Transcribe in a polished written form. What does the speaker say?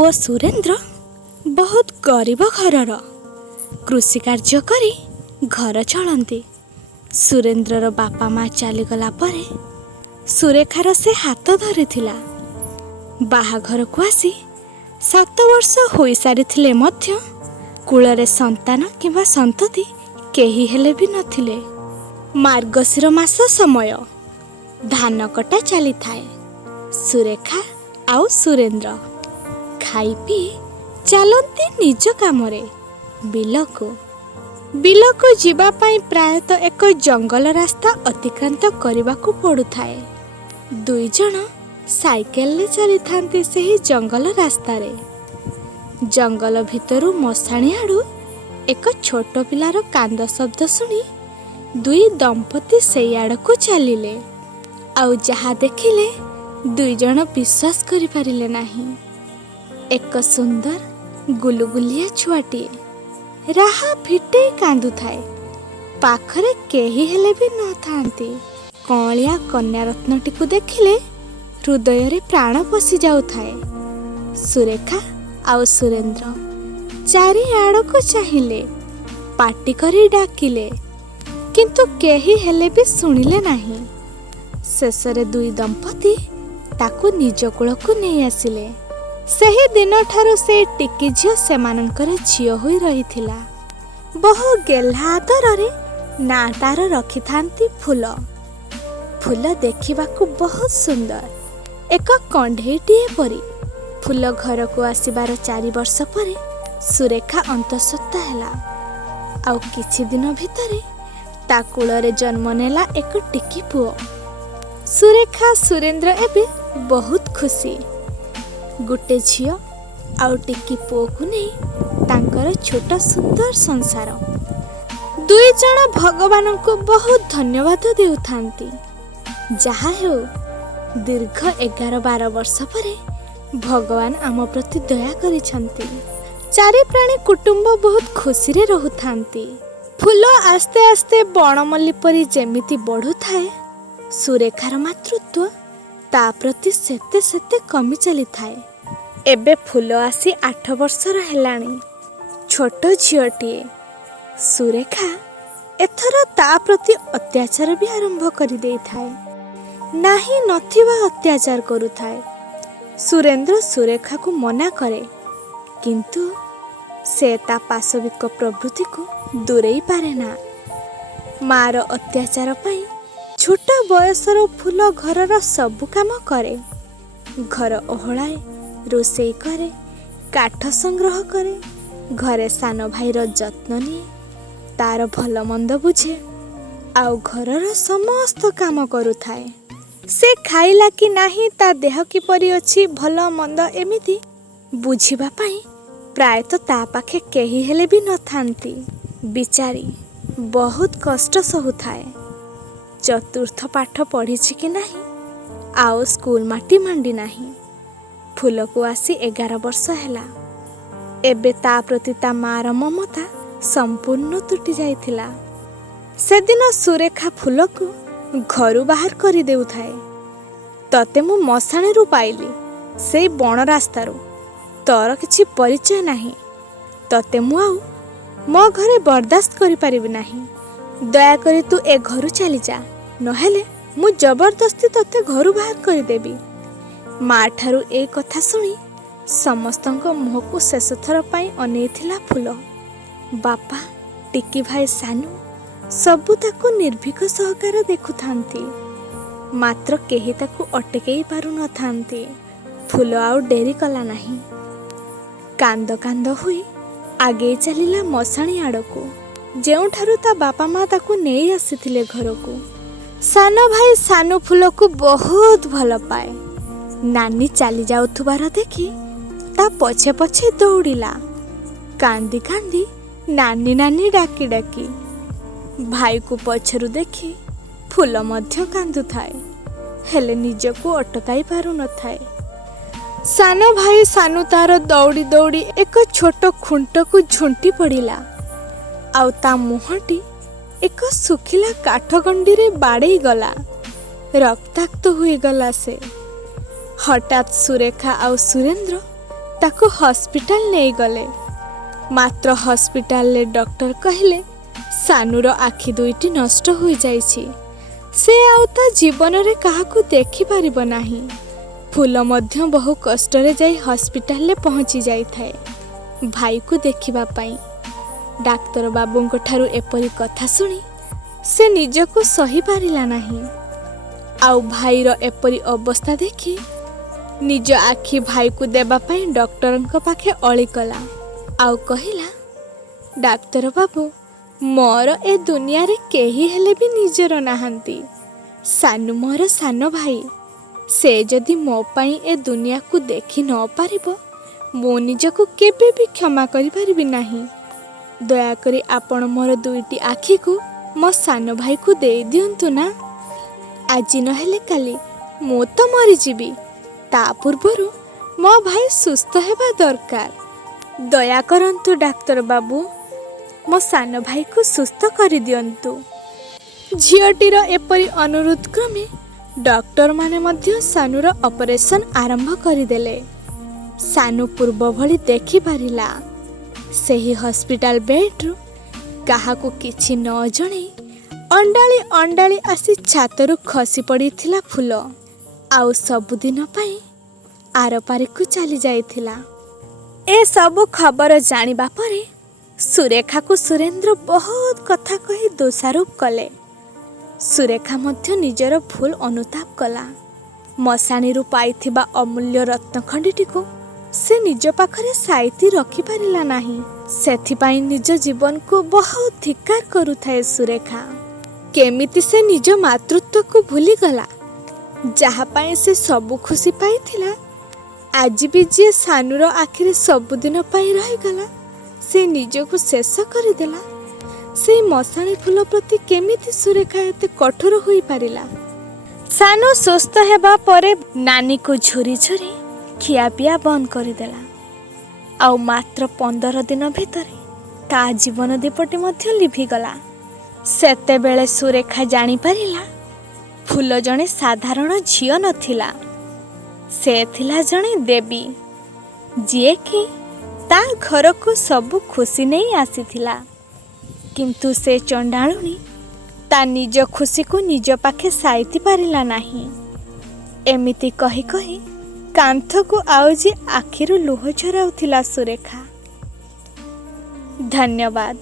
ଓ ସୁରେନ୍ଦ୍ର ବହୁତ ଗରିବ ଘରର। କୃଷି କାର୍ଯ୍ୟ କରି ଘର ଚଳନ୍ତି। ସୁରେନ୍ଦ୍ରର ବାପା ମା ଚାଲିଗଲା ପରେ ସୁରେଖାର ସେ ହାତ ଧରିଥିଲା। ବାହାଘରକୁ ଆସି 7 ବର୍ଷ ହୋଇସାରିଥିଲେ ମଧ୍ୟ କୂଳରେ ସନ୍ତାନ କିମ୍ବା ସନ୍ତତି କେହି ହେଲେ ବି ନଥିଲେ। ମାର୍ଗଶିର ମାସ ସମୟ, ଧାନ କଟା ଚାଲିଥାଏ। ସୁରେଖା ଆଉ ସୁରେନ୍ଦ୍ର ଖାଇ ପିଇ ଚାଲନ୍ତି ନିଜ କାମରେ ବିଲକୁ ଯିବା ପାଇଁ ପ୍ରାୟତଃ ଏକ ଜଙ୍ଗଲ ରାସ୍ତା ଅତିକ୍ରାନ୍ତ କରିବାକୁ ପଡ଼ୁଥାଏ। 2 ଜଣ ସାଇକେଲରେ ଚାଲିଥାନ୍ତି ସେହି ଜଙ୍ଗଲ ରାସ୍ତାରେ। ଜଙ୍ଗଲ ଭିତରୁ ମଶାଣି ଆଡ଼ୁ ଏକ ଛୋଟ ପିଲାର କାନ୍ଦ ଶବ୍ଦ ଶୁଣି 2 ଦମ୍ପତି ସେଇ ଆଡ଼କୁ ଚାଲିଲେ। ଆଉ ଯାହା ଦେଖିଲେ 2 ଜଣ ବିଶ୍ୱାସ କରିପାରିଲେ ନାହିଁ। ଏକ ସୁନ୍ଦର ଗୁଲୁଗୁଲିଆ ଛୁଆଟିଏ ରାହା ଫିଟେଇ କାନ୍ଦୁଥାଏ। ପାଖରେ କେହି ହେଲେ ବି ନଥାନ୍ତି। କଅଁଳିଆ କନ୍ୟାରତ୍ନଟିକୁ ଦେଖିଲେ ହୃଦୟରେ ପ୍ରାଣ ପଶି ଯାଉଥାଏ। ସୁରେଖା ଆଉ ସୁରେନ୍ଦ୍ର ଚାରିଆଡ଼କୁ ଚାହିଁଲେ, ପାଟି କରି ଡାକିଲେ, କିନ୍ତୁ କେହି ହେଲେ ବି ଶୁଣିଲେ ନାହିଁ। ଶେଷରେ 2 ଦମ୍ପତି ତାକୁ ନିଜ କୂଳକୁ ନେଇ ଆସିଲେ। ସେହି ଦିନଠାରୁ ସେ ଟିକି ଝିଅ ସେମାନଙ୍କର ଝିଅ ହୋଇ ରହିଥିଲା। ବହୁ ଗେହ୍ଲା ଆଦରରେ ନାଁ ତାର ରଖିଥାନ୍ତି ଫୁଲ। ଫୁଲ ଦେଖିବାକୁ ବହୁତ ସୁନ୍ଦର, ଏକ କଣ୍ଢେଇଟିଏ ପରି। ଫୁଲ ଘରକୁ ଆସିବାର 4 ବର୍ଷ ପରେ ସୁରେଖା ଅନ୍ତଃସତ୍ତ୍ୱା ହେଲା। ଆଉ କିଛି ଦିନ ଭିତରେ ତା କୋଳରେ ଜନ୍ମ ନେଲା ଏକ ଟିକି ପୁଅ। ସୁରେଖା ସୁରେନ୍ଦ୍ର ଏବେ ବହୁତ ଖୁସି। ଗୋଟେ ଝିଅ ଆଉ ଟିକି ପୁଅକୁ ନେଇ ତାଙ୍କର ଛୋଟ ସୁନ୍ଦର ସଂସାର। 2 ଜଣ ଭଗବାନଙ୍କୁ ବହୁତ ଧନ୍ୟବାଦ ଦେଉଥାନ୍ତି। ଯାହା ହେଉ, ଦୀର୍ଘ 11-12 ବର୍ଷ ପରେ ଭଗବାନ ଆମ ପ୍ରତି ଦୟା କରିଛନ୍ତି। 4 ପ୍ରାଣୀ କୁଟୁମ୍ବ ବହୁତ ଖୁସିରେ ରହୁଥାନ୍ତି। ଫୁଲ ଆସ୍ତେ ଆସ୍ତେ ବଣମଲ୍ଲି ପରି ଯେମିତି ବଢ଼ୁଥାଏ, ସୁରେଖାର ମାତୃତ୍ୱ ତା ପ୍ରତି ସେତେ ସେତେ କମି ଚାଲିଥାଏ। ଏବେ ଫୁଲ ଆସି 8 ବର୍ଷର ହେଲାଣି। ଛୋଟ ଝିଅଟିଏ। ସୁରେଖା ଏଥର ତା ପ୍ରତି ଅତ୍ୟାଚାର ବି ଆରମ୍ଭ କରିଦେଇଥାଏ। ନାହିଁ ନଥିବା ଅତ୍ୟାଚାର କରୁଥାଏ। ସୁରେନ୍ଦ୍ର ସୁରେଖାକୁ ମନା କରେ, କିନ୍ତୁ ସେ ତା ପାଶବିକ ପ୍ରବୃତ୍ତିକୁ ଦୂରେଇ ପାରେ ନା। ମାର ଅତ୍ୟାଚାର ପାଇଁ ଛୋଟ ବୟସର ଫୁଲ ଘରର ସବୁ କାମ କରେ। ଘର ଓହଳାଏ, ରୋଷେଇ କରେ, କାଠ ସଂଗ୍ରହ କରେ, ଘରେ ସାନ ଭାଇର ଯତ୍ନ ନିଏ, ତାର ଭଲ ମନ୍ଦ ବୁଝେ, ଆଉ ଘରର ସମସ୍ତ କାମ କରୁଥାଏ। ସେ ଖାଇଲା କି ନାହିଁ, ତା ଦେହ କିପରି ଅଛି, ଭଲ ମନ୍ଦ ଏମିତି ବୁଝିବା ପାଇଁ ପ୍ରାୟତଃ ତା ପାଖେ କେହି ହେଲେ ବି ନଥାନ୍ତି। ବିଚାରୀ ବହୁତ କଷ୍ଟ ସହୁଥାଏ। 4ର୍ଥ ପାଠ ପଢ଼ିଛି କି ନାହିଁ, ଆଉ ସ୍କୁଲ ମାଟି ମାଣ୍ଡି ନାହିଁ। ଫୁଲକୁ ଆସି 11 ବର୍ଷ ହେଲା। ଏବେ ତା ପ୍ରତି ତା ମାର ମମତା ସମ୍ପୂର୍ଣ୍ଣ ତୁଟି ଯାଇଥିଲା। ସେଦିନ ସୁରେଖା ଫୁଲକୁ ଘରୁ ବାହାର କରି ଦେଉଥାଏ। ତତେ ମୁଁ ମଶାଣିରୁ ପାଇଲି, ସେଇ ବଣ ରାସ୍ତାରୁ। ତୋର କିଛି ପରିଚୟ ନାହିଁ। ତତେ ମୁଁ ଆଉ ମୋ ଘରେ ବରଦାସ୍ତ କରିପାରିବି ନାହିଁ। ଦୟାକରି ତୁ ଏ ଘରୁ ଚାଲିଯା, ନହେଲେ ମୁଁ ଜବରଦସ୍ତି ତତେ ଘରୁ ବାହାର କରିଦେବି। ମା ଠାରୁ ଏ କଥା ଶୁଣି ସମସ୍ତଙ୍କ ମୁହଁକୁ ଶେଷଥର ପାଇଁ ଅନେଇଥିଲା ଫୁଲ। ବାପା, ଟିକି ଭାଇ ସାନୁ ସବୁ ତାକୁ ନିର୍ଭୀକ ସହକାର ଦେଖୁଥାନ୍ତି। ମାତ୍ର କେହି ତାକୁ ଅଟକେଇ ପାରୁନଥାନ୍ତି। ଫୁଲ ଆଉ ଡେରି କଲା ନାହିଁ। କାନ୍ଦ କାନ୍ଦ ହୋଇ ଆଗେଇ ଚାଲିଲା ମଶାଣି ଆଡ଼କୁ, ଯେଉଁଠାରୁ ତା ବାପା ମା ତାକୁ ନେଇ ଆସିଥିଲେ ଘରକୁ। ସାନ ଭାଇ ସାନୁ ଫୁଲକୁ ବହୁତ ଭଲ ପାଏ। ନାନୀ ଚାଲି ଯାଉଥିବାର ଦେଖି ତା ପଛେ ପଛେ ଦୌଡ଼ିଲା। କାନ୍ଦି କାନ୍ଦି ନାନୀ ନାନୀ ଡାକି ଡାକି। ଭାଇକୁ ପଛରୁ ଦେଖି ଫୁଲ ମଧ୍ୟ କାନ୍ଦୁଥାଏ, ହେଲେ ନିଜକୁ ଅଟକାଇ ପାରୁନଥାଏ। ସାନ ଭାଇ ସାନୁ ତାର ଦୌଡ଼ି ଦୌଡ଼ି ଏକ ଛୋଟ ଖୁଣ୍ଟକୁ ଝୁଣ୍ଟି ପଡ଼ିଲା, ଆଉ ତା ମୁହଁଟି ଏକ ଶୁଖିଲା କାଠଗଣ୍ଡିରେ ବାଡ଼େଇ ଗଲା। ରକ୍ତାକ୍ତ ହୋଇଗଲା ସେ। ହଠାତ୍ ସୁରେଖା ଆଉ ସୁରେନ୍ଦ୍ର ତାକୁ ହସ୍ପିଟାଲ ନେଇଗଲେ। ମାତ୍ର ହସ୍ପିଟାଲରେ ଡକ୍ଟର କହିଲେ ସାନୁର ଆଖି ଦୁଇଟି ନଷ୍ଟ ହୋଇଯାଇଛି। ସେ ଆଉ ତା ଜୀବନରେ କାହାକୁ ଦେଖିପାରିବ ନାହିଁ। ଫୁଲ ମଧ୍ୟ ବହୁ କଷ୍ଟରେ ଯାଇ ହସ୍ପିଟାଲରେ ପହଞ୍ଚି ଯାଇଥାଏ ଭାଇକୁ ଦେଖିବା ପାଇଁ। ଡାକ୍ତର ବାବୁଙ୍କ ଠାରୁ ଏପରି କଥା ଶୁଣି ସେ ନିଜକୁ ସହିପାରିଲା ନାହିଁ। ଆଉ ଭାଇର ଏପରି ଅବସ୍ଥା ଦେଖି ନିଜ ଆଖି ଭାଇକୁ ଦେବା ପାଇଁ ଡକ୍ଟରଙ୍କ ପାଖେ ଅଳି କଲା। ଆଉ କହିଲା, ଡାକ୍ତର ବାବୁ, ମୋର ଏ ଦୁନିଆରେ କେହି ହେଲେ ବି ନିଜର ନାହାନ୍ତି। ସାନୁ ମୋର ସାନ ଭାଇ। ସେ ଯଦି ମୋ ପାଇଁ ଏ ଦୁନିଆକୁ ଦେଖି ନ ପାରିବ, ମୁଁ ନିଜକୁ କେବେ ବି କ୍ଷମା କରିପାରିବି ନାହିଁ। ଦୟାକରି ଆପଣ ମୋର ଦୁଇଟି ଆଖିକୁ ମୋ ସାନ ଭାଇକୁ ଦେଇ ଦିଅନ୍ତୁ ନା। ଆଜି ନହେଲେ କାଲି ମୁଁ ତ ମରିଯିବି। ତା ପୂର୍ବରୁ ମୋ ଭାଇ ସୁସ୍ଥ ହେବା ଦରକାର। ଦୟା କରନ୍ତୁ ଡାକ୍ତର ବାବୁ, ମୋ ସାନ ଭାଇକୁ ସୁସ୍ଥ କରିଦିଅନ୍ତୁ। ଝିଅଟିର ଏପରି ଅନୁରୋଧ କ୍ରମେ ଡକ୍ଟରମାନେ ମଧ୍ୟ ସାନୁର ଅପରେସନ୍ ଆରମ୍ଭ କରିଦେଲେ। ସାନୁ ପୂର୍ବ ଭଳି ଦେଖିପାରିଲା। ସେହି ହସ୍ପିଟାଲ ବେଡ୍ରୁ କାହାକୁ କିଛି ନ ଜଣେଇ ଅଣ୍ଡାଳି ଅଣ୍ଡାଳି ଆସି ଛାତରୁ ଖସି ପଡ଼ିଥିଲା ଫୁଲ। ଆଉ ସବୁଦିନ ପାଇଁ ଆରପାରିକୁ ଚାଲି ଯାଇଥିଲା। ଏସବୁ ଖବର ଜାଣିବା ପରେ ସୁରେଖାକୁ ସୁରେନ୍ଦ୍ର ବହୁତ କଥା କହି ଦୋଷାରୋପ କଲେ। ସୁରେଖା ମଧ୍ୟ ନିଜର ଭୁଲ ଅନୁତାପ କଲା। ମଶାଣିରୁ ପାଇଥିବା ଅମୂଲ୍ୟ ରତ୍ନଖଣ୍ଡିଟିକୁ ସେ ନିଜ ପାଖରେ ସାଇତି ରଖିପାରିଲା ନାହିଁ। ସେଥିପାଇଁ ନିଜ ଜୀବନକୁ ବହୁତ ଧିକ୍କାର କରୁଥାଏ ସୁରେଖା। କେମିତି ସେ ନିଜ ମାତୃତ୍ୱକୁ ଭୁଲିଗଲା। ଯାହା ପାଇଁ ସେ ସବୁ ଖୁସି ପାଇଥିଲା, ଆଜି ବି ଯିଏ ସାନୁର ଆଖିରେ ସବୁଦିନ ପାଇଁ ରହିଗଲା, ସେ ନିଜକୁ ଶେଷ କରିଦେଲା। ସେଇ ମଶାଣି ଫୁଲ ପ୍ରତି କେମିତି ସୁରେଖା ଏତେ କଠୋର ହୋଇପାରିଲା। ସାନୁ ସୁସ୍ଥ ହେବା ପରେ ନାନୀକୁ ଝୁରି ଝୁରି ଖିଆପିଆ ବନ୍ଦ କରିଦେଲା। ଆଉ ମାତ୍ର 15 ଦିନ ଭିତରେ ତା ଜୀବନ ଦୀପଟି ମଧ୍ୟ ଲିଭିଗଲା। ସେତେବେଳେ ସୁରେଖା ଜାଣିପାରିଲା, ଫୁଲ ଜଣେ ସାଧାରଣ ଝିଅ ନଥିଲା। ସେ ଥିଲା ଜଣେ ଦେବୀ, ଯିଏକି ତା ଘରକୁ ସବୁ ଖୁସି ନେଇ ଆସିଥିଲା। କିନ୍ତୁ ସେ ଚଣ୍ଡାଳୁଣୀ ତା ନିଜ ଖୁସିକୁ ନିଜ ପାଖେ ସାଇତି ପାରିଲା ନାହିଁ। ଏମିତି କହି କହି କାନ୍ଥକୁ ଆଉଜି ଆଖିରୁ ଲୁହ ଝରାଉଥିଲା ସୁରେଖା। ଧନ୍ୟବାଦ।